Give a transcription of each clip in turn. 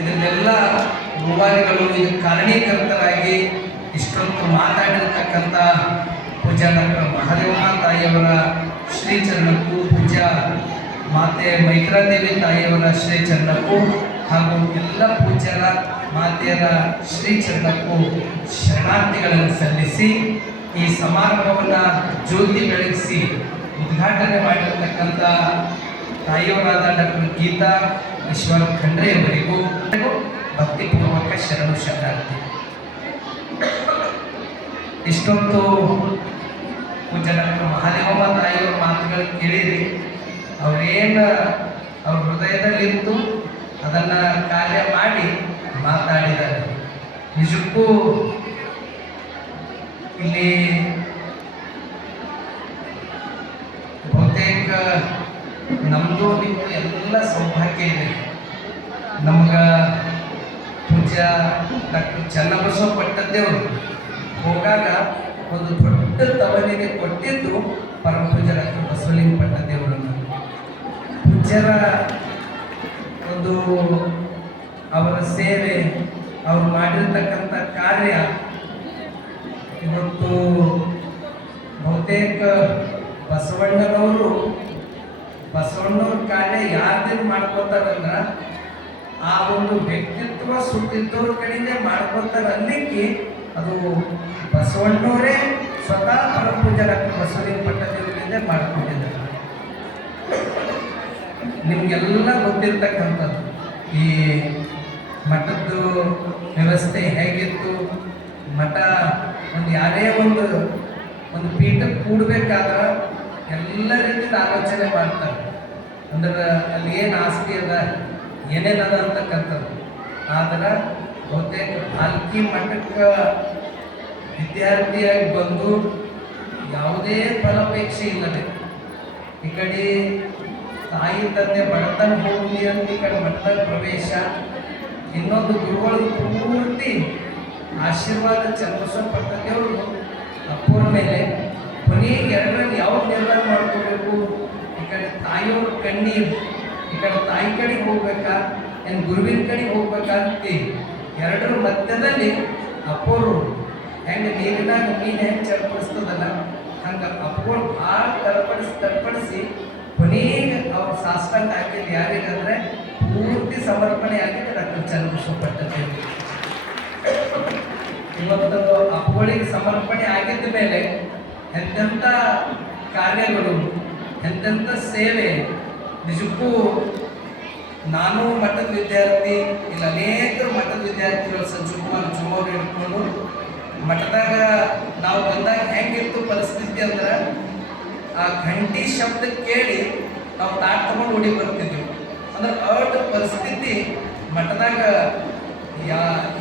ಇದನ್ನೆಲ್ಲ ರೂವಾರಿಗಳು ಇದಕ್ಕೆ ಕಾರಣೀಕರ್ತರಾಗಿ ಇಷ್ಟೊಂದು ಮಾತಾಡಿರ್ತಕ್ಕಂಥ ಪೂಜ್ಯ ಡಾಕ್ಟರ್ ಮಹಾದೇವಮ್ಮ ತಾಯಿಯವರ ಶ್ರೀಚರಣಕ್ಕೂ, ಪೂಜ್ಯ ಮಾತೆ ಮೈತ್ರಾದೇವಿ ತಾಯಿಯವರ ಶ್ರೀಚರಣಕ್ಕೂ ಹಾಗೂ ಎಲ್ಲ ಪೂಜ್ಯರ ಮಾತೆಯರ ಶ್ರೀಚರಣಕ್ಕೂ ಶರಣಾರ್ಥಿಗಳನ್ನು ಸಲ್ಲಿಸಿ ಈ ಸಮಾರಂಭವನ್ನು ಜ್ಯೋತಿ ಬೆಳಗಿಸಿ ಉದ್ಘಾಟನೆ ಮಾಡಿರತಕ್ಕಂಥ ತಾಯಿಯವರಾದ ಡಾಕ್ಟರ್ ಗೀತಾ ಈಶ್ವರ ಖಂಡ್ರೆಯವರಿಗೂ ಭಕ್ತಿಪೂರ್ವಕ ಶರಣು ಶರಣಾರ್ಥಿ. ಇಷ್ಟೊಂದು ಪೂಜ್ಯ ಡಾಕ್ಟರ್ ಮಹಾದೇವಮ್ಮ ತಾಯಿಯವರ ಮಾತುಗಳು ಕೇಳಿರಿ. ಅವ್ರೇನು ಅವ್ರ ಹೃದಯದಲ್ಲಿತ್ತು ಅದನ್ನು ಕಾರ್ಯ ಮಾಡಿ ಮಾತಾಡಿದ್ದಾರೆ. ನಿಜಕ್ಕೂ ಇಲ್ಲಿ ಬಹುತೇಕ ನಮ್ಮದು ನಿಮ್ಮದು ಎಲ್ಲ ಸೌಭಾಗ್ಯ ಇದೆ. ನಮ್ಗೆ ಪೂಜ್ಯ ಡಾಕ್ಟರ್ ಚನ್ನಬಸವ ಪಟ್ಟದೇವರು ಹೋಗಾಗ ಒಂದು ದೊಡ್ಡ ತವನಿಗೆ ಕೊಟ್ಟಿದ್ದು ಪರಮ ಪೂಜ್ಯ ಡಾಕ್ಟರ್ ಬಸವಲಿಂಗ ಪಟ್ಟದೇವರನ್ನು. ಪೂಜ್ಯರ ಒಂದು ಅವರ ಸೇವೆ, ಅವರು ಮಾಡಿರ್ತಕ್ಕಂಥ ಕಾರ್ಯ ಇವತ್ತು ಬಹುತೇಕ ಬಸವಣ್ಣನವ್ರ ಕಾರ್ಯ ಯಾರ್ದೇನು ಮಾಡ್ಕೋತಾರಂದ್ರೆ ಆ ಒಂದು ವ್ಯಕ್ತಿತ್ವ ಸುತ್ತಿದ್ದವ್ರ ಕಡೆಯಿಂದ ಮಾಡ್ಕೋತಾರೆ ಅನ್ನಕ್ಕೆ ಅದು ಬಸವಣ್ಣವರೇ ಸ್ವತಃ ಪರಮ ಪೂಜ್ಯ ಡಾಕ್ಟರ್ ಬಸವಲಿಂಗ ಪಟ್ಟದೇವರಿಂದ ಮಾಡ್ಕೊಂಡಿದ್ದಾರೆ. ನಿಮಗೆಲ್ಲ ಗೊತ್ತಿರ್ತಕ್ಕಂಥದ್ದು ಈ ಮಠದ್ದು ವ್ಯವಸ್ಥೆ ಹೇಗಿತ್ತು. ಮಠ ಒಂದು ಯಾರೇ ಒಂದು ಪೀಠಕ್ಕೆ ಕೂಡಬೇಕಾದ್ರೆ ಎಲ್ಲ ರೀತಿಯ ಆಲೋಚನೆ ಮಾಡ್ತಾರೆ. ಅಂದ್ರೆ ಅಲ್ಲಿ ಏನು ಆಸ್ತಿ ಅದ, ಏನೇನದ ಅಂತಕ್ಕಂಥದ್ದು. ಆದ್ರೆ ಬಹುತೇಕ ಪಾಲ್ಕಿ ಮಠಕ್ಕೆ ವಿದ್ಯಾರ್ಥಿಯಾಗಿ ಬಂದು ಯಾವುದೇ ಫಲಾಪೇಕ್ಷೆ ಇಲ್ಲದೆ ಈ ಕಡೆ ತಾಯಿ ತಂದೆ ಬಡತನ ಹೋಗಲಿ ಅಂತ ಈ ಕಡೆ ಮಠದ ಪ್ರವೇಶ, ಇನ್ನೊಂದು ಗುರುಗಳು ಪೂರ್ತಿ ಆಶೀರ್ವಾದ ಚನ್ನಬಸವ ಪಟ್ಟದೇವರು ಅಪ್ಪರ ಮೇಲೆ ಕೊನೆಗೆ ಎರಡರಲ್ಲಿ ಯಾವ ನಿರ್ಧಾರ ಮಾಡ್ಕೋಬೇಕು. ಈ ಕಡೆ ತಾಯಿಯವ್ರ ಕಣ್ಣೀರು, ಈ ಕಡೆ ತಾಯಿ ಕಡೆಗೆ ಹೋಗ್ಬೇಕಾ ಏನು ಗುರುವಿನ ಕಡೆಗೆ ಹೋಗ್ಬೇಕಂತ ಎರಡರ ಮಧ್ಯದಲ್ಲಿ ಅಪ್ಪರು ಹೆಂಗೆ ನೀರಿನಾಗ ಮೀನು ಹೆಂಗೆ ಚರ್ಪಡಿಸ್ತದಲ್ಲ ಹಂಗೆ ಅಪ್ಪರು ಭಾಳ ತಡ್ಪಡಿಸಿ ಕೊನೆಗೆ ಅವ್ರು ಸಾಷ್ಟಾಂಗ ಹಾಕಿದ್ದು ಯಾರಿಗಂದ್ರೆ ಪೂರ್ತಿ ಸಮರ್ಪಣೆ ಆಗಿದೆ ಡಾಕ್ಟರ್ ಚನ್ನಬಸವ ಪಟ್ಟದೇವರು. ಇವತ್ತು ಅಪ್ಪಗಳಿಗೆ ಸಮರ್ಪಣೆ ಆಗಿದ್ದ ಮೇಲೆ ಎಂತೆಂಥ ಕಾರ್ಯಗಳು, ಎಂತೆಂಥ ಸೇವೆ. ನಿಜಕ್ಕೂ ನಾನು ಮಠದ ವಿದ್ಯಾರ್ಥಿ, ಇಲ್ಲ ಅನೇಕರು ಮಠದ ವಿದ್ಯಾರ್ಥಿಗಳು ಸಂಜುಕುಮಾರ್ ಜುಮೋರ್ ಹಿಡ್ಕೊಂಡು ಮಠದಾಗ ನಾವು ಬಂದಾಗ ಹೆಂಗಿತ್ತು ಪರಿಸ್ಥಿತಿ ಅಂದ್ರೆ ಆ ಘಂಟಿ ಶಬ್ದ ಕೇಳಿ ನಾವು ತಾಟ್ ತಗೊಂಡು ಓಡಿ ಬರ್ತಿದ್ವಿ. ಅಂದ್ರೆ ಅಷ್ಟು ಪರಿಸ್ಥಿತಿ ಮಠದಾಗ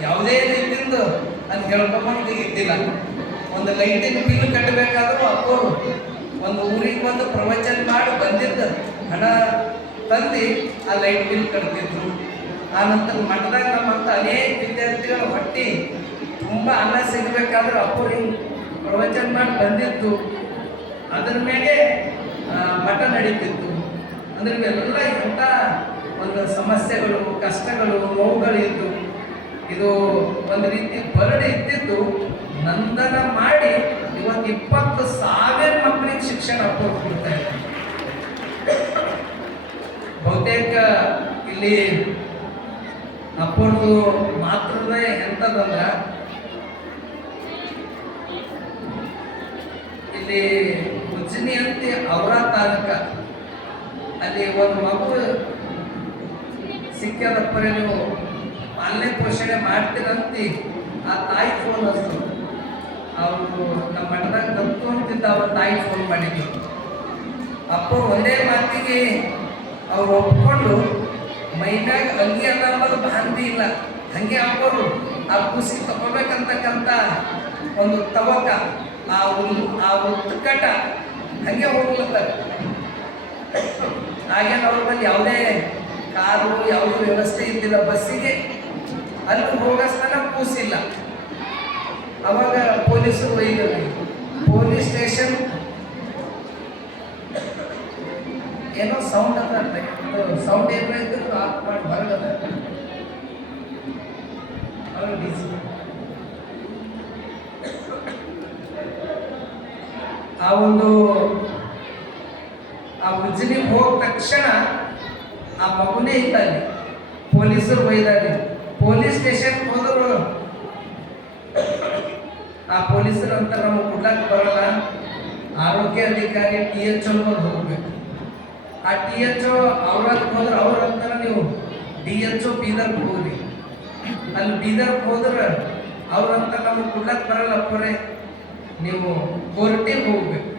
ಯಾವುದೇ ರೀತಿಯಿಂದ ಅದು ಹೇಳ್ಕೊಂಬಂದು ಇದ್ದಿಲ್ಲ. ಒಂದು ಲೈಟಿನ ಬಿಲ್ ಕಟ್ಟಬೇಕಾದ್ರೂ ಅಪ್ಪರು ಒಂದು ಊರಿಗೆ ಬಂದು ಪ್ರವಚನ ಮಾಡಿ ಬಂದಿದ್ದು ಹಣ ತಂದು ಆ ಲೈಟ್ ಬಿಲ್ ಕಟ್ತಿದ್ರು. ಆ ನಂತರ ಮಠದಾಗ ನಮ್ಮಂತ ಅನೇಕ ವಿದ್ಯಾರ್ಥಿಗಳ ಹೊಟ್ಟಿ ತುಂಬ ಅನ್ನ ಸಿಗಬೇಕಾದ್ರೆ ಅಪ್ಪರು ಹಿಂಗೆ ಪ್ರವಚನ ಮಾಡಿ ಬಂದಿತ್ತು. ಅದ್ರ ಮೇಲೆ ಮಠ ನಡೀತಿತ್ತು. ಅಂದ್ರೆ ಇವೆಲ್ಲ ಇಂಥ ಒಂದು ಸಮಸ್ಯೆಗಳು, ಕಷ್ಟಗಳು, ನೋವುಗಳಿದ್ದು ಇದು ಒಂದು ರೀತಿ ಬರಡು ಇದ್ದಿದ್ದು ನಂದನ ಮಾಡಿ ಇವತ್ತು 20,000 ಮಕ್ಕಳಿಗೆ ಶಿಕ್ಷಣ ಕೊಡ್ತಾ ಇದ್ದಾರೆ. ಬಹುತೇಕ ಇಲ್ಲಿ ಅಪ್ಪರದು ಮಾತ್ರನೇ ಎಂಥದಂದ್ರ ಇಲ್ಲಿ ಉಜ್ಜಿನಿ ಅಂತ ಅವರ ತಾಲೂಕ ಅಲ್ಲಿ ಒಂದು ಮಗು ಸಿಕ್ಕದಪ್ಪರೇ ನೀವು ಪಾಲನೆ ಪೋಷಣೆ ಮಾಡ್ತೀರಂತ ಆ ತಾಯಿ ಫೋನ್ ಹಚ್ತು. ಅವರು ನಮ್ಮ ಮಠದಾಗ ದತ್ತು ಅಂತಿದ್ದ ಅವ್ರ ತಾಯಿ ಫೋನ್ ಮಾಡಿದ್ರು. ಅಪ್ಪ ಒಂದೇ ಮಾತಿಗೆ ಅವ್ರು ಒಪ್ಕೊಂಡು ಮೈನಾಗ ಅಂಗಿ ಅಲ್ಲ ಅನ್ನೋದು ಭ್ರಾಂತಿ ಇಲ್ಲ. ಹಂಗೆ ಅಪ್ಪರು ಆ ಖುಷಿ ತಗೋಬೇಕಂತಕ್ಕಂಥ ಒಂದು ತವಕ, ಆ ಉತ್ಕಟ ಹಂಗೆ ಹೋಗ್ಲತ್ತಾರೆ. ಹಾಗೇನು ಅವ್ರ ಬಳಿ ಯಾವುದೇ ಕಾರು ಯಾವುದೇ ವ್ಯವಸ್ಥೆ ಇದ್ದಿಲ್ಲ. ಬಸ್ಸಿಗೆ ಅಲ್ಲಿ ಹೋಗೋಸ್ತನ ಕೂಸಿಲ್ಲ. ಅವಾಗ ಪೊಲೀಸರು ಒಯ್ದರು. ಪೊಲೀಸ್ ಸ್ಟೇಷನ್ ಏನೋ ಸೌಂಡ್ ಅದ, ಸೌಂಡ್ ಏನೋ ಇದ್ರು ಆಫ್ ಮಾಡಿ ಹೊರಗದ. ಅವರು ಬಿಸಿ. ಆ ಒಂದು ಆ ಉಜ್ಜಿನಿಗೆ ಹೋದ ತಕ್ಷಣ ಆ ಮಗುನೇ ಇಲ್ಲ ಅಲ್ಲಿ. ಪೊಲೀಸರು ಬೈದಾರೆ. ಪೊಲೀಸ್ ಸ್ಟೇಷನ್ ಹೋದರು. ಆ ಪೊಲೀಸರು ಅಂತ ನಮಗೆ ಕೊಡ್ಲಕ್ಕೆ ಬರಲ್ಲ, ಆರೋಗ್ಯ ಅಧಿಕಾರಿ THO ಹೋಗ್ಬೇಕು. ಆ THO ಅವ್ರದ್ದು ಹೋದ್ರೆ ಅವ್ರ ಅಂತಾರ ನೀವು DHO ಬೀದರ್ಗೆ ಹೋಗ್ರಿ. ಅಲ್ಲಿ ಬೀದರ್ಗೆ ಹೋದ್ರೆ ಅವ್ರಂತ ನಮಗೆ ಕೊಡ್ಲಕ್ಕೆ ಬರಲ್ಲ ಅಪ್ಪರೇ, ನೀವು ಕೋರ್ಟಿಗೆ ಹೋಗ್ಬೇಕು.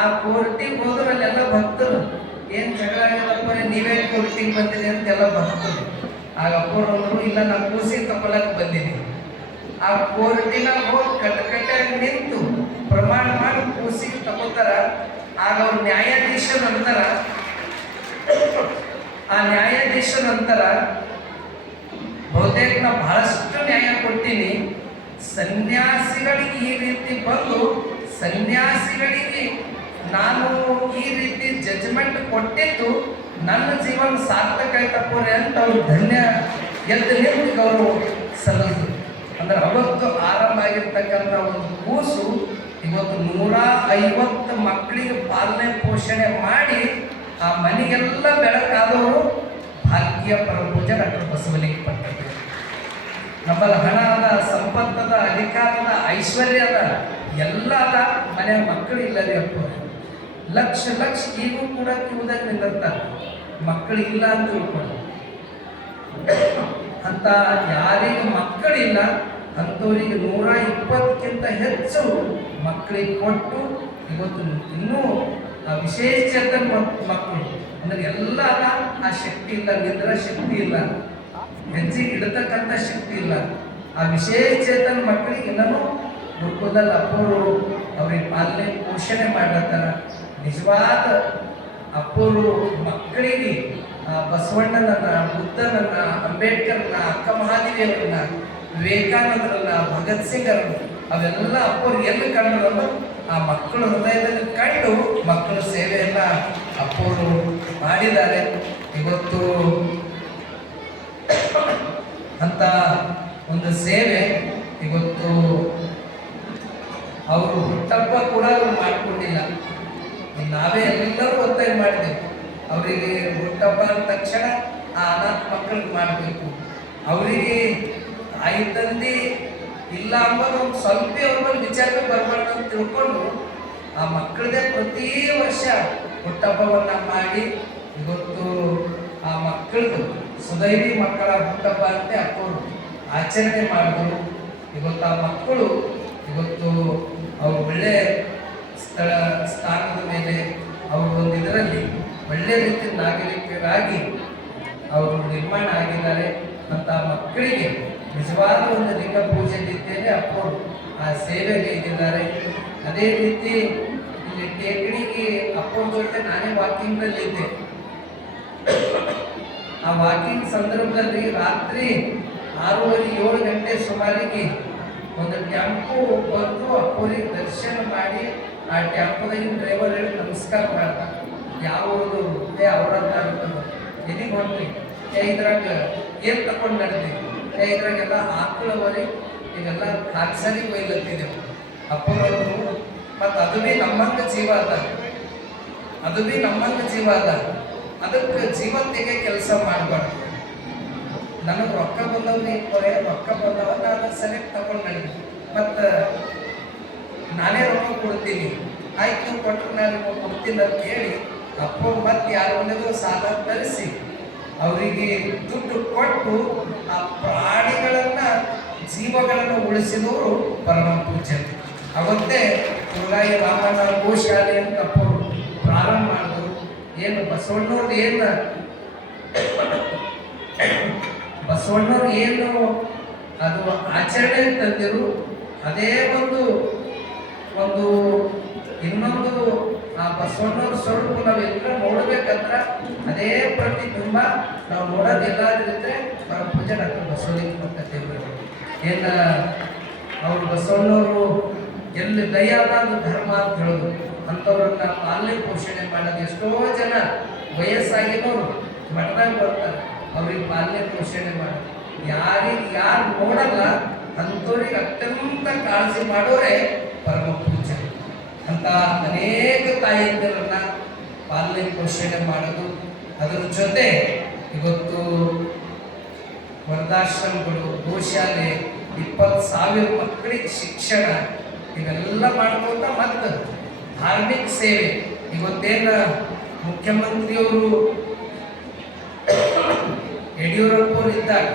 ಆ ಕೋರ್ಟಿಗೆ ಹೋದ್ರೆ ಅಲ್ಲೆಲ್ಲ ಭಕ್ತರು ಏನು ಜಗಳ ಆಗ್ಯದಪ್ಪರೇ, ನೀವೇ ಕೋರ್ಟಿಗೆ ಬಂದಿರಿ ಅಂತೆಲ್ಲ ಭಕ್ತರು. ಆಗ ಅಪ್ಪರವರು ಇಲ್ಲ ನಾನು ಕೂಸಿಗೆ ತಗೊಳಕ್ಕೆ ಬಂದಿದ್ದೀನಿ. ಆ ಕೋರ್ಟಿನಾಗ ಹೋಗಿ ಕಟ್ಟಕಟ್ಟಾಗಿ ನಿಂತು ಪ್ರಮಾಣ ಮಾಡಿ ಕೂಸಿಗೆ ತಗೋತಾರ. ಆಗ ಅವ್ರು ನ್ಯಾಯಾಧೀಶರ ಅಂತಾರ. ಆ ನ್ಯಾಯಾಧೀಶರ ಅಂತಾರ, ಬಹುತೇಕ ನಾ ಬಹಳಷ್ಟು ನ್ಯಾಯ ಕೊಡ್ತೀನಿ, ಸನ್ಯಾಸಿಗಳಿಗೆ ಈ ರೀತಿ ಬಂದು ಸನ್ಯಾಸಿಗಳಿಗೆ ನಾನು ಈ ರೀತಿ ಜಡ್ಜ್ಮೆಂಟ್ ಕೊಟ್ಟಿದ್ದು ನನ್ನ ಜೀವನ ಸಾರ್ಥಕ ಆಯ್ತಪ್ಪೋರೆ ಅಂತ ಅವ್ರು ಧನ್ಯ ಎದ್ದು ನಿಂತು ಅವರು ಸಲ್ಲಿಸಿದ್ರು. ಅಂದ್ರೆ ಅವತ್ತು ಆರಂಭ ಆಗಿರ್ತಕ್ಕಂಥ ಒಂದು ಕೂಸು ಇವತ್ತು 150 ಮಕ್ಕಳಿಗೆ ಪಾಲನೆ ಪೋಷಣೆ ಮಾಡಿ ಆ ಮನೆಗೆಲ್ಲ ಬೆಳಕಾದವರು ಭಾಗ್ಯ ಪರಪೂಜ ಡಾಕ್ಟರ್ ಬಸವಲಿಂಗ ಪಟ್ಟದ್ದು. ನಮ್ಮಲ್ಲಿ ಹಣ ಅದ, ಸಂಪತ್ತದ, ಅಧಿಕಾರದ, ಐಶ್ವರ್ಯ ಅದ, ಎಲ್ಲ ಅದ, ಮನೆಯ ಮಕ್ಕಳು ಇಲ್ಲದೆ ಅಪ್ಪ ಲಕ್ಷ ಲಕ್ಷ ಈಗೂ ಕೂಡ ಕಿವುದಾಗ ನಿಂದಿರ್ತಾರೆ, ಮಕ್ಕಳಿಲ್ಲ ಅಂತ ತಿಳ್ಕೊಂಡು. ಅಂತ ಯಾರಿಗೆ ಮಕ್ಕಳಿಲ್ಲ ಅಂಥವರಿಗೆ 120ಕ್ಕಿಂತ ಹೆಚ್ಚು ಮಕ್ಕಳಿಗೆ ಕೊಟ್ಟು ಇವತ್ತು ಇನ್ನೂ ವಿಶೇಷಚೇತನ ಮಕ್ಕಳು ಅಂದ್ರೆ ಎಲ್ಲ ಆ ಶಕ್ತಿ ಇಲ್ಲ, ನಿದ್ರ ಶಕ್ತಿ ಇಲ್ಲ, ಹೆಜ್ಜೆ ಇಡತಕ್ಕಂಥ ಶಕ್ತಿ ಇಲ್ಲ. ಆ ವಿಶೇಷಚೇತನ ಮಕ್ಕಳಿಗೆ ಇನ್ನೂ ಗುರುಕುಲದಲ್ಲಿ ಅಪ್ಪವರು ಅವ್ರಿಗೆ ಪಾಲನೆ ಪೋಷಣೆ ಮಾಡ್ಲತ್ತಾರ. ನಿಜವಾದ ಅಪ್ಪವರು ಮಕ್ಕಳಿಗೆ ಬಸವಣ್ಣನನ್ನ, ಬುದ್ಧನನ್ನ, ಅಂಬೇಡ್ಕರ್ನ, ಅಕ್ಕ ಮಹಾದೇವಿಯವರನ್ನ, ವಿವೇಕಾನಂದರನ್ನ, ಭಗತ್ ಸಿಂಗರನ್ನ ಅವೆಲ್ಲ ಅಪ್ಪವ್ರಿಗೆ ಎಲ್ಲಿ ಕಂಡ್ರಲ್ಲ ಆ ಮಕ್ಕಳ ಹೃದಯದಲ್ಲಿ ಕಂಡು ಮಕ್ಕಳ ಸೇವೆಯನ್ನ ಅಪ್ಪವರು ಮಾಡಿದ್ದಾರೆ. ಇವತ್ತು ಅಂತ ಒಂದು ಸೇವೆ ಇವತ್ತು ಅವರು ಹುಟ್ಟಪ್ಪ ಕೂಡ ಅವರು ಮಾಡಿಕೊಂಡಿಲ್ಲ. ನಾವೇ ಎಲ್ಲರೂ ಒತ್ತಾಯ ಮಾಡಿದೆವು ಅವರಿಗೆ ಹುಟ್ಟಪ್ಪ ಅಂದ ತಕ್ಷಣ ಆ ಅನಾಥ ಮಕ್ಕಳಿಗೆ ಮಾಡಬೇಕು, ಅವರಿಗೆ ತಾಯಿ ತಂದೆ ಇಲ್ಲ ಅಂಬೋದು ಒಂದು ಸ್ವಲ್ಪ ಅವ್ರ ಮೇಲೆ ವಿಚಾರಕ್ಕೆ ಬರಬಾರ್ದು ಅಂತ ತಿಳ್ಕೊಂಡು ಆ ಮಕ್ಕಳದೇ ಪ್ರತಿ ವರ್ಷ ಹುಟ್ಟಹಬ್ಬವನ್ನ ಮಾಡಿ ಇವತ್ತು ಆ ಮಕ್ಕಳದು ಸುದೈವಿ ಮಕ್ಕಳ ಹುಟ್ಟಹಬ್ಬ ಅಂತ ಅಪ್ಪರು ಆಚರಣೆ ಮಾಡಿದ್ರು. ಇವತ್ತು ಆ ಮಕ್ಕಳು ಇವತ್ತು ಅವರು ಒಳ್ಳೆ ಸ್ಥಾನದ ಮೇಲೆ ಅವರು ಒಂದು ಇದರಲ್ಲಿ ಒಳ್ಳೆ ರೀತಿಯ ನಾಗರಿಕರಾಗಿ ಅವರು ನಿರ್ಮಾಣ ಆಗಿದ್ದಾರೆ. ಮತ್ತು ಆ ಮಕ್ಕಳಿಗೆ ನಿಜವಾದ ಒಂದು ಲಿಂಗ ಪೂಜೆ ರೀತಿಯಲ್ಲಿ ಅಪ್ಪರು ಆ ಸೇವೆಗೆ ಇದ್ದಾರೆ. ಅದೇ ರೀತಿ ಇಲ್ಲಿ ಟೇಕಡಿಗೆ ಅಪ್ಪರ ಜೊತೆ ನಾನೇ ವಾಕಿಂಗ್ನಲ್ಲಿದ್ದೆ. ಆ ವಾಕಿಂಗ್ ಸಂದರ್ಭದಲ್ಲಿ ರಾತ್ರಿ 6:30-7 ಗಂಟೆ ಸುಮಾರಿಗೆ ಒಂದು ಟೆಂಪೋ ಬಂದು ಅಪ್ಪರಿಗೆ ದರ್ಶನ ಮಾಡಿ ಆ ಟೆಂಪೋದಾಗಿನ ಡ್ರೈವರ್ ಹೇಳಿ ನಮಸ್ಕಾರ ಮಾಡ್ತಾರೆ. ಯಾವ ಊರದು ಅವ್ರದ್ದು ಆಗ್ತದೆ, ಎಲ್ಲಿಗೆ ಹೊಂಟ್ರಿ, ಇದ್ರಾಗ ಏನು ತಗೊಂಡು ನಡೆದೀವಿ, ಇದ್ರಾಗೆಲ್ಲ ಆಕಳವರಿ ಇವೆಲ್ಲ ಕಾಕ್ಸರಿಗೆ ಒಯ್ಲತ್ತಿದ್ದೆವು ಅಪ್ಪನವರು. ಮತ್ತು ಅದು ಭೀ ನಮ್ಮಂಗ ಜೀವ ಅದ, ಅದು ಭೀ ನಮ್ಮಂಗ ಜೀವ ಅದ, ಅದಕ್ಕೆ ಜೀವತೆಗೆ ಕೆಲಸ ಮಾಡಬಾರ್ದು. ನನಗೆ ರೊಕ್ಕ ಬಂದವ್ರಿ ರೊಕ್ಕ ಬಂದವ ನಾನು ಸೆಲೆಕ್ಟ್ ತಗೊಂಡು ನಡೀನಿ, ಮತ್ತು ನಾನೇ ರೊಕ್ಕ ಕೊಡ್ತೀನಿ, ಆಯ್ತು ನೀವು ಕೊಟ್ಟರು ನಾನು ಕೊಡ್ತೀನಿ ಅಂತ ಹೇಳಿ ಅಪ್ಪ ಮತ್ತೆ ಯಾರು ಒಂದೇದು ಸಾಲ ತರಿಸಿ ಅವರಿಗೆ ದುಡ್ಡು ಕೊಟ್ಟು ಆ ಪ್ರಾಣಿಗಳನ್ನ ಜೀವಗಳನ್ನು ಉಳಿಸಿದವರು ಪರಮ ಪೂಜ್ಯರು. ಅವತ್ತೇ ಮುರುಗಾಯಿ ರಾಮಣ್ಣ ಗೋಶಾಲೆ ಅಂತ ಅಪ್ಪರು ಪ್ರಾರಂಭ ಮಾಡಿದ್ರು. ಏನು ಬಸವಣ್ಣವ್ರು ಏನು ಬಸವಣ್ಣವ್ರು ಏನು ಅದು ಆಚರಣೆ ತಂದಿರು, ಅದೇ ಒಂದು ಒಂದು ಇನ್ನೊಂದು ಆ ಬಸವಣ್ಣವ್ರ ಸ್ವರೂಪ ನಾವೆಲ್ಲ ನೋಡ್ಬೇಕಂದ್ರೆ ಅದೇ ಪ್ರತಿಬಿಂಬ ನಾವು ನೋಡೋದಿಲ್ಲಾದ್ರಿದ್ರೆ ಪರಮ ಪೂಜೆ ಡಾಕ್ಟರ್ ಬಸವಲಿಂಗ ಪಟ್ಟದೇವರು. ಏನು ಅವರು ಬಸವಣ್ಣವರು ಎಲ್ಲಿ ದಯಾದ ಧರ್ಮ ಅಂತ ಹೇಳೋದು, ಅಂಥವ್ರನ್ನ ಪಾಲನೆ ಪೋಷಣೆ ಮಾಡೋದು. ಎಷ್ಟೋ ಜನ ವಯಸ್ಸಾಗಿನವರು ಮಠದಾಗ ಬರ್ತಾರೆ, ಅವ್ರಿಗೆ ಪಾಲನೆ ಪೋಷಣೆ ಮಾಡೋದು. ಯಾರು ನೋಡಲ್ಲ ಅಂಥವ್ರಿಗೆ ಅತ್ಯಂತ ಕಾಳಜಿ ಮಾಡೋರೇ ಪರಮ ಪೂಜ್ಯ ಅಂತ ಅನೇಕ ತಾಯಂದಿರನ್ನ ಪಾಲನೆ ಪೋಷಣೆ ಮಾಡೋದು. ಅದರ ಜೊತೆ ಇವತ್ತು ವೃದ್ಧಾಶ್ರಮಗಳು, ಗೋಶಾಲೆ, 20,000 ಮಕ್ಕಳಿಗೆ ಶಿಕ್ಷಣ ಇವೆಲ್ಲ ಮಾಡ್ಕೊಂತ ಮತ್ತು ಧಾರ್ಮಿಕ ಸೇವೆ. ಇವತ್ತೇನು ಮುಖ್ಯಮಂತ್ರಿಯವರು ಯಡಿಯೂರಪ್ಪರು ಇದ್ದಾಗ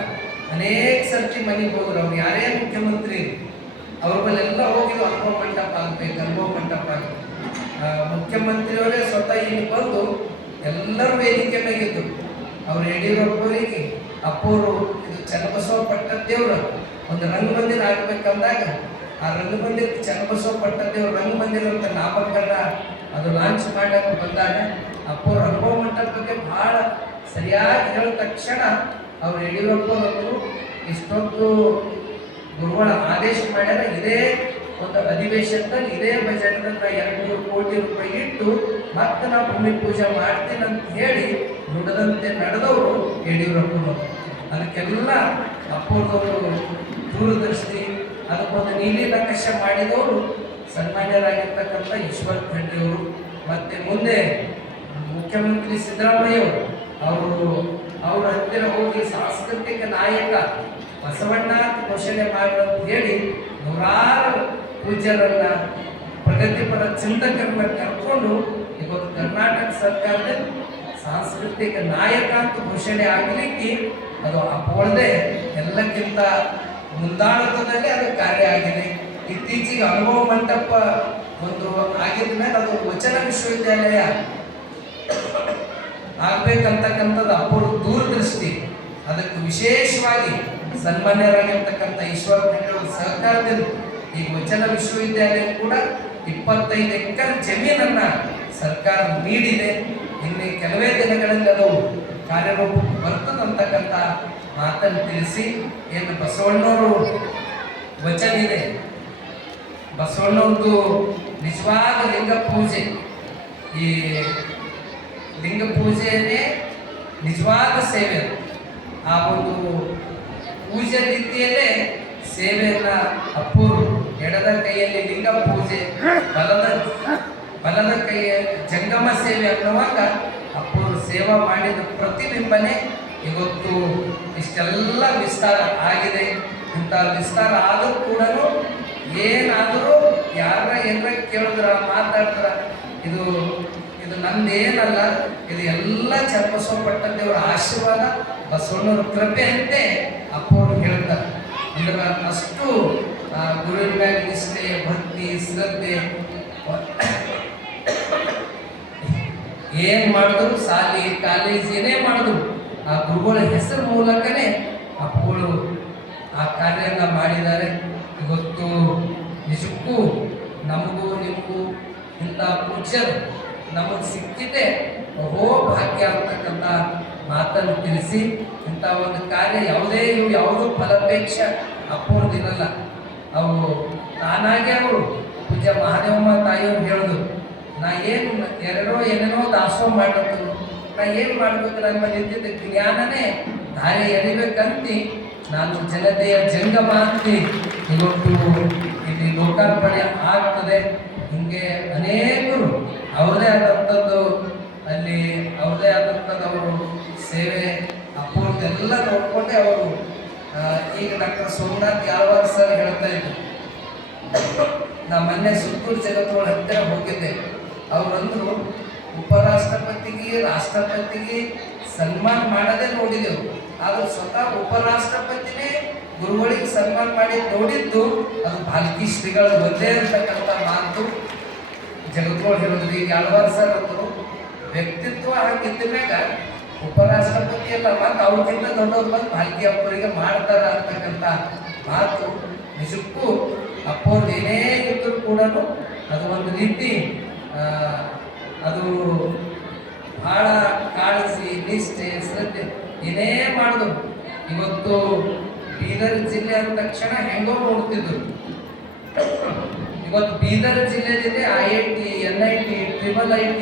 ಅನೇಕ ಸರ್ತಿ ಮನೆಗೆ ಹೋದ್ರು. ಅವ್ರು ಯಾರೇ ಮುಖ್ಯಮಂತ್ರಿ ಅವ್ರ ಬಲ್ಲೆಲ್ಲ ಹೋಗಿದ್ರು. ಅನುಭವ ಮಂಟಪ ಆಗ್ಬೇಕು, ಅನುಭವ ಮಂಟಪ ಆಗ್ಬೇಕು. ಮುಖ್ಯಮಂತ್ರಿಯವರೇ ಸ್ವತಃ ಇಲ್ಲಿ ಬಂದು ಎಲ್ಲರೂ ವೇದಿಕೆ ಮೇಗಿದ್ದು. ಅವ್ರು ಯಡಿಯೂರಪ್ಪರಿಗೆ ಅಪ್ಪವರು ಇದು ಚನ್ನಬಸವ ಪಟ್ಟದೇವ್ರ ಒಂದು ರಂಗಮಂದಿರ ಆಗ್ಬೇಕಂದಾಗ ಆ ರಂಗಮಂದಿರ ಚನ್ನಬಸವ ಪಟ್ಟದೇವ್ರ ರಂಗಮಂದಿರ ಅಂತ ನಾಮಕರಣ ಅದು ಲಾಂಚ್ ಮಾಡಕ್ಕೆ ಬಂದಾಗ ಅಪ್ಪವ್ರ ಅನುಭವ ಮಂಟಪ ಬಗ್ಗೆ ಬಹಳ ಸರಿಯಾಗಿ ಹೇಳಿದ ತಕ್ಷಣ ಅವ್ರು ಯಡಿಯೂರಪ್ಪನವರು ಇಷ್ಟೊಂದು ಗುರುಗಳ ಆದೇಶ ಮಾಡ್ಯಾರ. ಇದೇ ಒಂದು ಅಧಿವೇಶನದಲ್ಲಿ ಇದೇ ಬಜೆಟ್ನಲ್ಲಿ 200 ಕೋಟಿ ರೂಪಾಯಿ ಇಟ್ಟು ಮತ್ತೆ ನಾವು ಭೂಮಿ ಪೂಜೆ ಮಾಡ್ತೀನಿ ಅಂತ ಹೇಳಿ ನುಡಿದಂತೆ ನಡೆದವರು ಯಡಿಯೂರಪ್ಪನವರು. ಅದಕ್ಕೆಲ್ಲ ಅಪ್ಪವ್ರದವರು ದೂರದರ್ಶಿ, ಅದಕ್ಕೊಂದು ನೀಲಿ ನಕಾಶೆ ಮಾಡಿದವರು ಸನ್ಮಾನ್ಯರಾಗಿರ್ತಕ್ಕಂಥ ಈಶ್ವರ್ ಖಂಡ್ರೆಯವರು. ಮತ್ತೆ ಮುಂದೆ ಮುಖ್ಯಮಂತ್ರಿ ಸಿದ್ದರಾಮಯ್ಯವರು ಅವ್ರ ಹತ್ತಿರ ಹೋಗಿ ಸಾಂಸ್ಕೃತಿಕ ನಾಯಕ ಬಸವಣ್ಣ ಘೋಷಣೆ ಮಾಡಿ ಅಂತ ಹೇಳಿ ನೂರಾರು ಪೂಜ್ಯರನ್ನ, ಪ್ರಗತಿಪರ ಚಿಂತಕರನ್ನ ಕರ್ಕೊಂಡು ಇವತ್ತು ಕರ್ನಾಟಕ ಸರ್ಕಾರದ ಸಾಂಸ್ಕೃತಿಕ ನಾಯಕ ಅಂತ ಘೋಷಣೆ ಆಗಲಿಕ್ಕೆ ಅದು ಅಪ್ಪೊಳದೆ ಎಲ್ಲಕ್ಕಿಂತ ಮುಂದಾಳತ್ವದಲ್ಲಿ ಅದು ಕಾರ್ಯ ಆಗಿದೆ. ಇತ್ತೀಚೆಗೆ ಅನುಭವ ಮಂಟಪ ಒಂದು ಆಗಿದ ಮೇಲೆ ಅದು ವಚನ ವಿಶ್ವವಿದ್ಯಾಲಯ ಆಗ್ಬೇಕಂತಕ್ಕಂಥದ್ದು ಅಪ್ಪರ ದೂರದೃಷ್ಟಿ. ಅದಕ್ಕೆ ವಿಶೇಷವಾಗಿ ಸನ್ಮಾನ್ಯರಾಗಿರ್ತಕ್ಕಂಥ ಈಶ್ವರ ಖಂಡ್ರೆ ಸಹಕಾರದಿಂದ ಈ ವಚನ ವಿಶ್ವವಿದ್ಯಾಲಯ ಕೂಡ 25 ಎಕರೆ ಜಮೀನನ್ನ ಸರ್ಕಾರ ನೀಡಿದೆ. ಇನ್ನು ಕೆಲವೇ ದಿನಗಳಲ್ಲಿ ಅದು ಕಾರ್ಯರೂಪ ಬರ್ತದಂತಕ್ಕಂಥ ಮಾತನ್ನು ತಿಳಿಸಿ, ಏನು ಬಸವಣ್ಣವರು ವಚನ ಇದೆ, ಬಸವಣ್ಣವ್ರದ್ದು ನಿಜವಾದ ಲಿಂಗ ಪೂಜೆ, ಈ ಲಿಂಗ ಪೂಜೆಯೇ ನಿಜವಾದ ಸೇವೆ. ಆ ಒಂದು ಪೂಜೆ ರೀತಿಯಲ್ಲೇ ಸೇವೆಯನ್ನ ಅಪ್ಪೂರು ಎಡದ ಕೈಯಲ್ಲಿ ಲಿಂಗ ಪೂಜೆ, ಬಲದ ಕೈಯ ಜಂಗಮ ಸೇವೆ ಅನ್ನುವಾಗ ಅಪ್ಪೂರು ಸೇವಾ ಮಾಡಿದ ಪ್ರತಿಬಿಂಬನೆ ಇವತ್ತು ಇಷ್ಟೆಲ್ಲ ವಿಸ್ತಾರ ಆಗಿದೆ. ಇಂಥ ವಿಸ್ತಾರ ಆದರೂ ಕೂಡ ಏನಾದರೂ ಏನಾರ ಕೇಳಿದ್ರ ಮಾತಾಡ್ತಾರ, ಇದು ನಂದೇನಲ್ಲ, ಇದು ಎಲ್ಲ ಚನ್ನಬಸವ ಪಟ್ಟದೇವರ ಆಶೀರ್ವಾದ, ಬಸವಣ್ಣವ್ರ ಕೃಪೆ ಅಂತೆ ಅಪ್ಪವ್ರು ಹೇಳ್ತಾರೆ. ಅಂದ್ರೆ ಅಷ್ಟು ಗುರುವಿನ ಮ್ಯಾಗ ನಿಷ್ಠೆ, ಭಕ್ತಿ, ಶ್ರದ್ಧೆ, ಏನ್ ಮಾಡಿದ್ರು, ಶಾಲೆ ಕಾಲೇಜ್ ಏನೇ ಮಾಡಿದ್ರು ಆ ಗುರುಗಳ ಹೆಸರು ಮೂಲಕನೇ ಅಪ್ಪಗಳು ಆ ಕಾರ್ಯನ ಮಾಡಿದ್ದಾರೆ. ಇವತ್ತು ನಿಜಕ್ಕೂ ನಮಗೂ ನಿಮಗೂ ಇಂಥ ಪೂಜ್ಯರು ನಮಗೆ ಸಿಕ್ಕಿದೆ ಅಹೋ ಭಾಗ್ಯ ಅಂತಕ್ಕಂಥ ಮಾತನ್ನು ತಿಳಿಸಿ, ಇಂಥ ಒಂದು ಕಾರ್ಯ ಯಾವುದೂ ಫಲಾಪೇಕ್ಷ ಅಪ್ಪವ್ರದಿರಲ್ಲ. ಅವು ತಾನಾಗೆ ಅವರು ಪೂಜ್ಯ ಮಹಾದೇವಮ್ಮ ತಾಯಿಯವ್ರು ಹೇಳಿದ್ರು, ನಾ ಏನೇನೋ ದಾಸೋಹ ಮಾಡತ್ತು, ನಾ ಏನು ಮಾಡಬೇಕು, ನನ್ನ ಮೇಲೆ ಇದ್ದಿದ್ದ ಜ್ಞಾನನೇ ದಾರಿ ಎರಿಬೇಕಂತ ನಾನು ಜನತೆಯ ಜಂಗಮ ಅಂತಿ ಇವತ್ತು ಇಲ್ಲಿ ಲೋಕಾರ್ಪಣೆ ಆಗ್ತದೆ. ಹಿಂಗೆ ಅನೇಕರು ಅವ್ರದೇ ಆದಂಥದ್ದು ಅಲ್ಲಿ ಅವ್ರದೇ ಆದಂಥದ್ದು ಅವರು ಸೇವೆ ಅಪ್ಪವ್ರದ್ದೆಲ್ಲ ನೋಡ್ಕೊಂಡೆ ಅವರು. ಈಗ ಡಾಕ್ಟರ್ ಸೋಮನಾಥ್ ಯಾವಾರ ಸರ್ ಹೇಳ್ತಾ ಇದ್ರು, ನಾ ಮೊನ್ನೆ ಸುತ್ತೂರು ಜಗತ್ತೊಳ ಹತ್ತಿರ ಹೋಗಿದ್ದೆ. ಅವರಂದ್ರು ಉಪರಾಷ್ಟ್ರಪತಿಗೆ ರಾಷ್ಟ್ರಪತಿಗೆ ಸನ್ಮಾನ ಮಾಡದೆ ನೋಡಿದೆವು, ಆದ್ರೆ ಸ್ವತಃ ಉಪರಾಷ್ಟ್ರಪತಿನೇ ಗುರುಗಳಿಗೆ ಸನ್ಮಾನ ಮಾಡಿ ನೋಡಿದ್ದು ಅದು ಭಾಲ್ಕಿ ಶ್ರೀಗಳ ಒಂದೇ ಇರತಕ್ಕಂಥ ಮಾತು ಜಗತ್ತೊಳ ಹೇಳಿದ್ರು. ಈಗ ಯಾವಾರ ಸರ್ ಅಂದರು, ವ್ಯಕ್ತಿತ್ವ ಹಾಗಿದ್ದಾಗ ಉಪರಾಷ್ಟ್ರಪತಿ ಎಲ್ಲ ಮತ್ತು ಅವ್ರಿಗಿಂತ ದೊಡ್ಡವ್ರು ಬಂದು ಭಾಲ್ಕಿ ಅಪ್ಪರಿಗೆ ಮಾಡ್ತಾರ ಅಂತಕ್ಕಂಥ ಮಾತು ನಿಜಕ್ಕೂ ಅಪ್ಪವ್ರದ್ದು ಏನೇ ಇದ್ದರೂ ಕೂಡ ಅದು ಒಂದು ರೀತಿ ಅದು ಭಾಳ ಕಾಳಜಿ, ನಿಷ್ಠೆ, ಶ್ರದ್ಧೆ ಏನೇ ಮಾಡಿದ್ರು. ಇವತ್ತು ಬೀದರ್ ಜಿಲ್ಲೆ ಅಂದ ತಕ್ಷಣ ಹೆಂಗೋ ನೋಡ್ತಿದ್ರು. ಇವತ್ತು ಬೀದರ್ ಜಿಲ್ಲೆಯಲ್ಲಿ IIT, NIT, IIIT,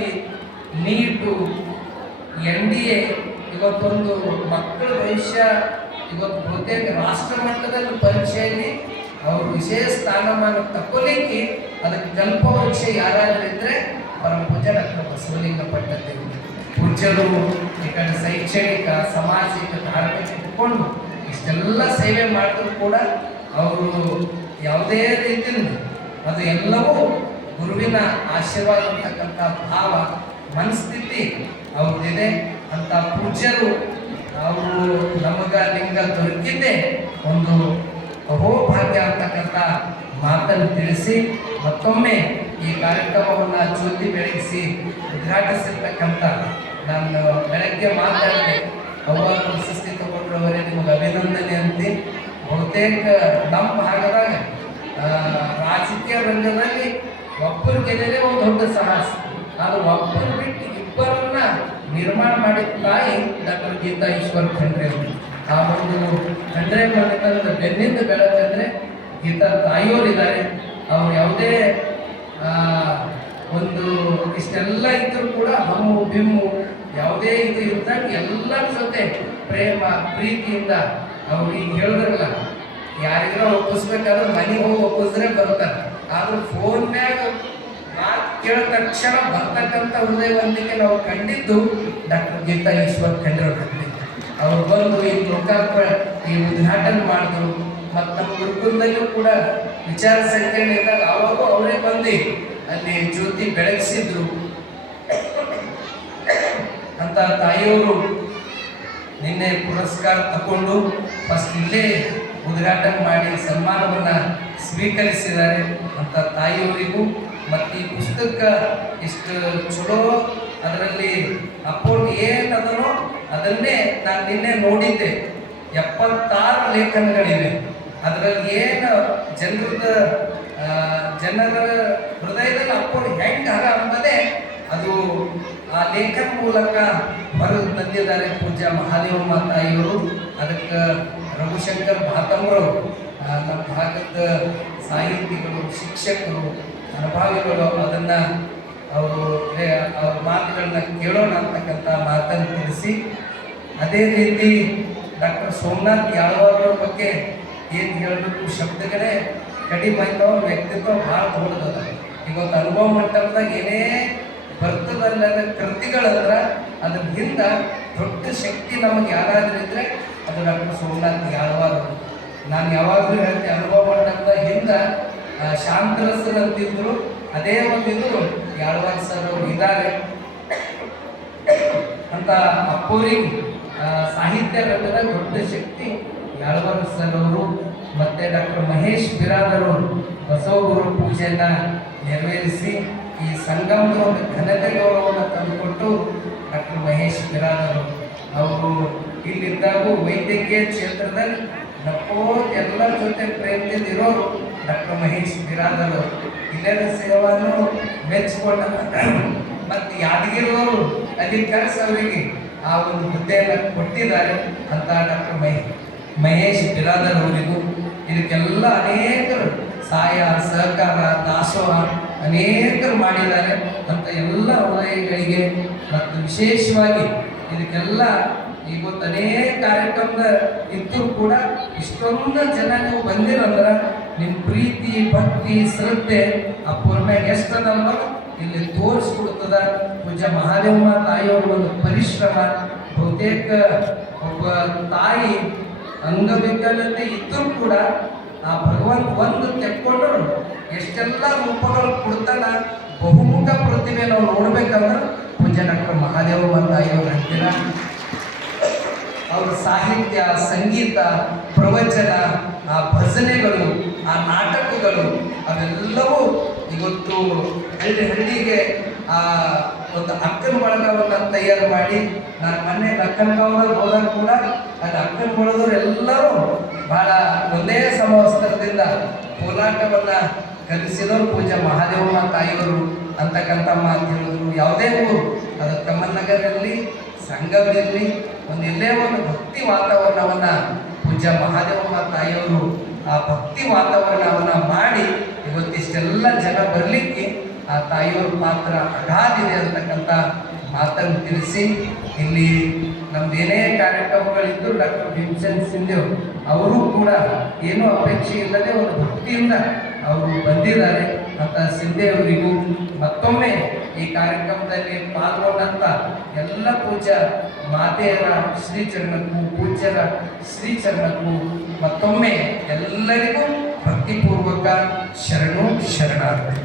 NEET, NDA ಇವತ್ತೊಂದು ಮಕ್ಕಳ ಭವಿಷ್ಯ ಇವತ್ತು ಬಹುತೇಕ ರಾಷ್ಟ್ರ ಮಟ್ಟದಲ್ಲಿ ಪರೀಕ್ಷೆಯಲ್ಲಿ ಅವರು ವಿಶೇಷ ಸ್ಥಾನಮಾನ ತಕ್ಕೊಲಿಕ್ಕೆ ಅದಕ್ಕೆ ಕಲ್ಪವೃಕ್ಷ ಯಾರಾದರೂ ಇದ್ದರೆ ಪರಮ ಪೂಜ್ಯ ಡಾಕ್ಟರ್ ಬಸವಲಿಂಗ ಪಟ್ಟದೇವರು. ಪೂಜ್ಯರು ಈ ಕಡೆ ಶೈಕ್ಷಣಿಕ, ಸಾಮಾಜಿಕ, ಧಾರ್ಮಿಕ ಇಟ್ಕೊಂಡು ಇಷ್ಟೆಲ್ಲ ಸೇವೆ ಮಾಡಿದ್ರು ಕೂಡ ಅವರು ಯಾವುದೇ ರೀತಿಯಿಂದ ಅದು ಎಲ್ಲವೂ ಗುರುವಿನ ಆಶೀರ್ವಾದ ಅಂತಕ್ಕಂಥ ಭಾವ ಮನಸ್ಥಿತಿ ಅವ್ರದ್ದಿದೆ. ಅಂತ ಪೂಜ್ಯರು ಅವರು ನಮಗ ಲಿಂಗ ದೊರಕಿದ್ದೇ ಒಂದು ಅಹೋಭಾಗ್ಯ ಅಂತಕ್ಕಂಥ ಮಾತನ್ನು ತಿಳಿಸಿ ಮತ್ತೊಮ್ಮೆ ಈ ಕಾರ್ಯಕ್ರಮವನ್ನು ಜ್ಯೋತಿ ಬೆಳಗಿಸಿ ಉದ್ಘಾಟಿಸಿರ್ತಕ್ಕಂಥ ನಾನು ಬೆಳಗ್ಗೆ ಮಾತಾಡಿದೆ, ಅವಾಗ ಪ್ರಶಸ್ತಿ ತಗೊಂಡ್ರವರೇ ನಿಮಗೆ ಅಭಿನಂದನೆ ಅಂತೆ. ಬಹುತೇಕ ನಮ್ಮ ಭಾಗದಾಗ ರಾಜಕೀಯ ರಂಗದಲ್ಲಿ ಒಬ್ಬರು ಗೆಲ್ಲಲೇ ಒಂದು ದೊಡ್ಡ ಸಾಹಸ. ಅದು ಒಬ್ಬರು ಬಿಟ್ಟು ಇಬ್ಬರನ್ನ ನಿರ್ಮಾಣ ಮಾಡಿದ ತಾಯಿ ಡಾಕ್ಟರ್ ಗೀತಾ ಈಶ್ವರ್ ಖಂಡ್ರೆ ಅವರು. ಆ ಒಂದು ಖಂಡ್ರೆ ಮಾಡಿದ ಬೆನ್ನಿಂದ ಬೆಳೆದಂದ್ರೆ ಗೀತಾ ತಾಯಿಯವರಿದ್ದಾರೆ. ಅವ್ರು ಯಾವುದೇ ಒಂದು ಇಷ್ಟೆಲ್ಲ ಇದ್ದರೂ ಕೂಡ ಹಮ್ಮು ಬಿಮ್ಮು ಯಾವುದೇ ಇದು ಇದ್ದಾಗ ಎಲ್ಲರ ಜೊತೆ ಪ್ರೇಮ ಪ್ರೀತಿಯಿಂದ ಅವ್ರು ಈಗ ಹೇಳಿದ್ರಲ್ಲ, ಯಾರಿಗಾರ ಒಪ್ಪಿಸ್ಬೇಕಾದ್ರೆ ಮನೆಗೆ ಹೋಗಿ ಒಪ್ಪಿಸಿದ್ರೆ ಬರ್ತಾರೆ. ಆದ್ರೆ ಫೋನ್ಯಾಗ ಮಾತು ಕೇಳಿದ ತಕ್ಷಣ ಬರ್ತಕ್ಕಂಥ ಹೃದಯವಂತಿಕೆ ನಾವು ಕಂಡಿದ್ದು ಡಾಕ್ಟರ್ ಗೀತಾ ಈಶ್ವರ್ ಖಂಡ್ರೆ ಅವ್ರು ಬಂದು ಈ ಲೋಕಾರ್ಪಣ ಈ ಉದ್ಘಾಟನೆ ಮಾಡಿದ್ರು. ಮತ್ತು ನಮ್ಮ ಗುರುಕುಲದಲ್ಲೂ ಕೂಡ ವಿಚಾರ ಸಂಕಿರಣ ಇದ್ದಾಗ ಅವಾಗೂ ಅವರೇ ಬಂದು ಅಲ್ಲಿ ಜ್ಯೋತಿ ಬೆಳಗಿಸಿದ್ರು. ಅಂತ ತಾಯಿಯವರು ನಿನ್ನೆ ಪುರಸ್ಕಾರ ತಗೊಂಡು ಫಸ್ಟ್ ಇಲ್ಲೇ ಉದ್ಘಾಟನೆ ಮಾಡಿ ಸನ್ಮಾನವನ್ನು ಸ್ವೀಕರಿಸಿದ್ದಾರೆ. ಅಂತ ತಾಯಿಯವರಿಗೂ ಮತ್ತು ಈ ಪುಸ್ತಕ ಇಷ್ಟು ಚಲೋ ಅದರಲ್ಲಿ ಅಪೋರ್ಟ್ ಏನದನೋ ಅದನ್ನೇ ನಾನು ನಿನ್ನೆ ನೋಡಿದ್ದೆ. 76 ಲೇಖನಗಳಿವೆ. ಅದರಲ್ಲಿ ಏನು ಜನರ ಹೃದಯದಲ್ಲಿ ಅಪೋರ್ಟ್ ಹೆಂಗೆ ಆಗ ಅಂಬದೇ ಅದು ಆ ಲೇಖನ ಮೂಲಕ ಹೊರಗೆ ತಂದಿದ್ದಾರೆ ಪೂಜ್ಯ ಮಹಾದೇವಮ್ಮ ತಾಯಿಯವರು. ಅದಕ್ಕೆ ರಘುಶಂಕರ್ ಭಾತಮ್ರವರು ನಮ್ಮ ಭಾಗದ ಸಾಹಿತಿಗಳು, ಶಿಕ್ಷಕರು, ಅನುಭವಿಗಳು ಅದನ್ನು ಅವ್ರ ಮಾತುಗಳನ್ನ ಕೇಳೋಣ ಅಂತಕ್ಕಂಥ ಮಾತನ್ನು ತಿಳಿಸಿ, ಅದೇ ರೀತಿ ಡಾಕ್ಟರ್ ಸೋಮನಾಥ್ ಯಾದವ್ರ ಬಗ್ಗೆ ಏನು ಹೇಳಬೇಕು ಶಬ್ದಗಳೇ ಕಡಿಮೆ ಆಯ್ತವ. ವ್ಯಕ್ತಿತ್ವ ಭಾಳ ದೊಡ್ಡದ. ಇವತ್ತು ಅನುಭವ ಮಟ್ಟದಾಗ ಏನೇ ಬರ್ತದಲ್ಲ ಕೃತಿಗಳಂದ್ರೆ ಅದ್ರ ಹಿಂದ ದೊಡ್ಡ ಶಕ್ತಿ ನಮಗೆ ಯಾರಾದ್ರೂ ಇದ್ರೆ ಅದು ಡಾಕ್ಟರ್ ಸೋಮನಾಥ್ ಯಾದವ್. ನಾನು ಯಾವಾಗಲೂ ಹೇಳ್ತೀನಿ, ಅನುಭವ ಮಟ್ಟದ ಹಿಂದ ಶಾಂತರಸರು ಅಂತಿದ್ರು, ಅದೇ ಒಂದು ಇದು ಯಾದವ್ ಸರ್ ಅವರು ಇದ್ದಾರೆ ಅಂತ. ಅಪ್ಪೋರಿಗೆ ಸಾಹಿತ್ಯ ರಂಗದ ದೊಡ್ಡ ಶಕ್ತಿ ಯಾದವ್ ಸರ್ ಅವರು. ಮತ್ತು ಡಾಕ್ಟರ್ ಮಹೇಶ್ ಬಿರಾದರ್ ಅವರು ಬಸವಗುರು ಪೂಜೆಯನ್ನು ನೆರವೇರಿಸಿ ಈ ಸಂಗಮದ ಒಂದು ಘನತೆ ಗೌರವವನ್ನು ತಂದುಕೊಟ್ಟು ಡಾಕ್ಟರ್ ಮಹೇಶ್ ಬಿರಾದರ್ ಅವರು ಇಲ್ಲಿದ್ದಾಗೂ ವೈದ್ಯಕೀಯ ಕ್ಷೇತ್ರದಲ್ಲಿ ನಕ್ಕೋತ್ ಎಲ್ಲರ ಜೊತೆ ಪ್ರೇಮದಿಂದ ಇರೋರು ಡಾಕ್ಟರ್ ಮಹೇಶ್ ಬಿರಾದರ್ ಅವರು. ಇಲ್ಲೆಲ್ಲ ಸೇವೆಯನ್ನು ಮೆಚ್ಚಿಕೊಂಡ ಮತ್ತು ಯಾದಗಿರಿಯವರು ಅಲ್ಲಿ ಕರೆಸಿ ಅವರಿಗೆ ಆ ಒಂದು ಹುದ್ದೆಯನ್ನು ಕೊಟ್ಟಿದ್ದಾರೆ ಅಂತ ಡಾಕ್ಟರ್ ಮಹೇಶ್ ಬಿರಾದರ್ ಅವರಿಗೂ. ಇದಕ್ಕೆಲ್ಲ ಅನೇಕರು ಸಹಾಯ ಸಹಕಾರ ದಾಸೋಹ ಅನೇಕರು ಮಾಡಿದ್ದಾರೆ ಅಂತ ಎಲ್ಲ ಹೃದಯಗಳಿಗೆ. ಮತ್ತು ವಿಶೇಷವಾಗಿ ಇದಕ್ಕೆಲ್ಲ ಇವತ್ತು ಅನೇಕ ಕಾರ್ಯಕ್ರಮದ ಇದ್ದರೂ ಕೂಡ ಇಷ್ಟೊಂದು ಜನ ನೀವು ಬಂದಿರಂದ್ರೆ ನಿಮ್ಮ ಪ್ರೀತಿ ಭಕ್ತಿ ಶ್ರದ್ಧೆ ಆ ಪೂರ್ಣ್ಯಾಗ ಎಷ್ಟದ ಅನ್ನೋದು ಇಲ್ಲಿ ತೋರಿಸ್ಕೊಡ್ತದ. ಪೂಜ್ಯ ಮಹಾದೇವಮ್ಮ ತಾಯಿಯವ್ರ ಒಂದು ಪರಿಶ್ರಮ. ಬಹುತೇಕ ಒಬ್ಬ ತಾಯಿ ಅಂಗವಿಕಲತೆ ಇದ್ದರೂ ಕೂಡ ಆ ಭಗವಂತ ಒಂದು ತೆಕ್ಕೊಂಡ್ರು ಎಷ್ಟೆಲ್ಲ ರೂಪಗಳು ಕೊಡ್ತಾನ. ಬಹುಮುಖ ಪ್ರತಿಭೆ ನಾವು ನೋಡ್ಬೇಕಂದ್ರೆ ಪೂಜ್ಯ ಡಾಕ್ಟರ್ ಮಹಾದೇವಮ್ಮ ತಾಯಿಯವ್ರ ಹತ್ತಿರ ಅವ್ರ ಸಾಹಿತ್ಯ, ಸಂಗೀತ, ಪ್ರವಚನ, ಆ ಭಜನೆಗಳು, ಆ ನಾಟಕಗಳು ಅವೆಲ್ಲವೂ ಇವತ್ತು ಹಳ್ಳಿಗೆ ಆ ಒಂದು ಅಕ್ಕನ ಬಳಗವನ್ನು ತಯಾರು ಮಾಡಿ, ನಾನು ಮೊನ್ನೆ ಅಕ್ಕನಗಾವದಲ್ಲಿ ಹೋದಾಗ ಕೂಡ ಅಲ್ಲಿ ಅಕ್ಕನ ಬಳಗದವ್ರು ಎಲ್ಲರೂ ಭಾಳ ಒಂದೇ ಸಮವಸ್ತ್ರದಿಂದ ಕೋಲಾಟವನ್ನು ಕಲಿಸಿದವರು ಪೂಜ್ಯ ಮಹಾದೇವಮ್ಮ ತಾಯಿಯವರು ಅಂತಕ್ಕಂಥ ಮಾತು ಹೇಳಿದ್ರು. ಯಾವುದೇ ಊರು ಅದು ಕಮ್ಮನಗರ ಇರಲಿ, ಸಂಘವಿರಲಿ, ಒಂದು ಎಲ್ಲೇ ಒಂದು ಭಕ್ತಿ ವಾತಾವರಣವನ್ನು ಪೂಜ್ಯ ಮಹಾದೇವಮ್ಮ ತಾಯಿಯವರು ಆ ಭಕ್ತಿ ವಾತಾವರಣವನ್ನು ಮಾಡಿ ಇವತ್ತಿಷ್ಟೆಲ್ಲ ಜನ ಬರಲಿಕ್ಕೆ ಆ ತಾಯಿಯವ್ರ ಪಾತ್ರ ಅಗಾಧಿದೆ ಅಂತಕ್ಕಂಥ ಮಾತನ್ನು ತಿಳಿಸಿ ಇಲ್ಲಿ ನಮ್ದು ಏನೇ ಕಾರ್ಯಕ್ರಮಗಳಿದ್ದು ಡಾಕ್ಟರ್ ಭೀಮಸೇನ್ ಸಿಂಧೆ ಅವರು ಕೂಡ ಏನೂ ಅಪೇಕ್ಷೆ ಇಲ್ಲದೆ ಒಂದು ಭಕ್ತಿಯಿಂದ ಅವರು ಬಂದಿದ್ದಾರೆ ಅಂತ ಸಿಂಧೆ ಅವರಿಗೂ ಮತ್ತೊಮ್ಮೆ ಈ ಕಾರ್ಯಕ್ರಮದಲ್ಲಿ ಪಾಲ್ಗೊಂಡಂತ ಎಲ್ಲ ಪೂಜ್ಯ ಮಾತೆಯರ ಶ್ರೀಚರಣಕ್ಕೂ ಪೂಜ್ಯರ ಶ್ರೀಚರಣಕ್ಕೂ ಮತ್ತೊಮ್ಮೆ ಎಲ್ಲರಿಗೂ ಭಕ್ತಿಪೂರ್ವಕ ಶರಣು ಶರಣಾರ್ಥಿ.